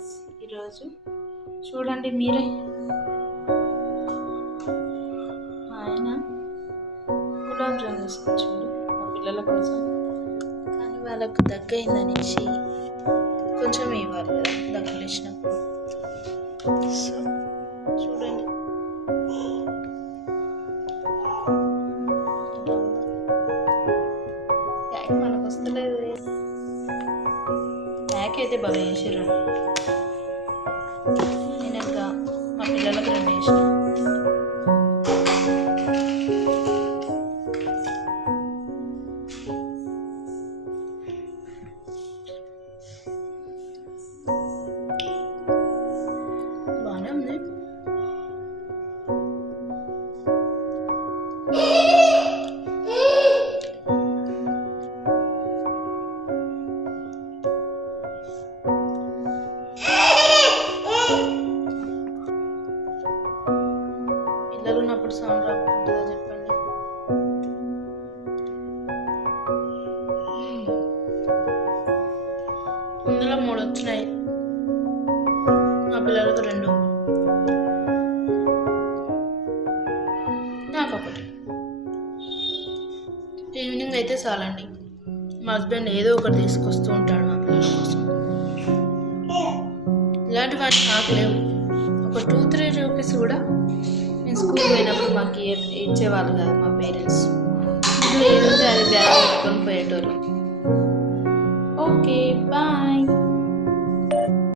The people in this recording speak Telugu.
గైస్, ఈరోజు చూడండి మీరే, మా ఆయన గులాబ్ జామ్ తీసుకొచ్చిండు మా పిల్లల కోసం. కానీ వాళ్ళకు దగ్గయిందనేసి కొంచెం ఇవ్వాలి కదా దగ్గులు ఇచ్చినప్పుడు. సో చూడండి, ప్యాక్ మనకు వస్తలేదు. ప్యాక్ అయితే బాగా చేసిర్రు. నేను ఇంకా మా పిల్లలకు 2 వేసిన. బాగానే ఉంది. పిల్లలు ఉన్నప్పుడు సౌండ్ రాకుంటుందా చెప్పండి. ఇందులో 3 వచ్చినాయి, మా పిల్లలకు 2, నాకు 1. ఈవినింగ్ అయితే చాలండి, మా హస్బెండ్ ఏదో ఒకటి తీసుకొస్తూ ఉంటాడు మా పిల్లల కోసం. ఇలాంటివన్నీ నాకు లేవు. ఒక 2-3 రూపీస్ కూడా నేను స్కూల్ పోయినప్పుడు మాకు ఇచ్చేవాళ్ళు కాదు మా పేరెంట్స్. ఇంట్లో ఏదంటే అది బ్యాగ్ పెట్టుకొని పోయేటోళ్ళు. Okay, bye.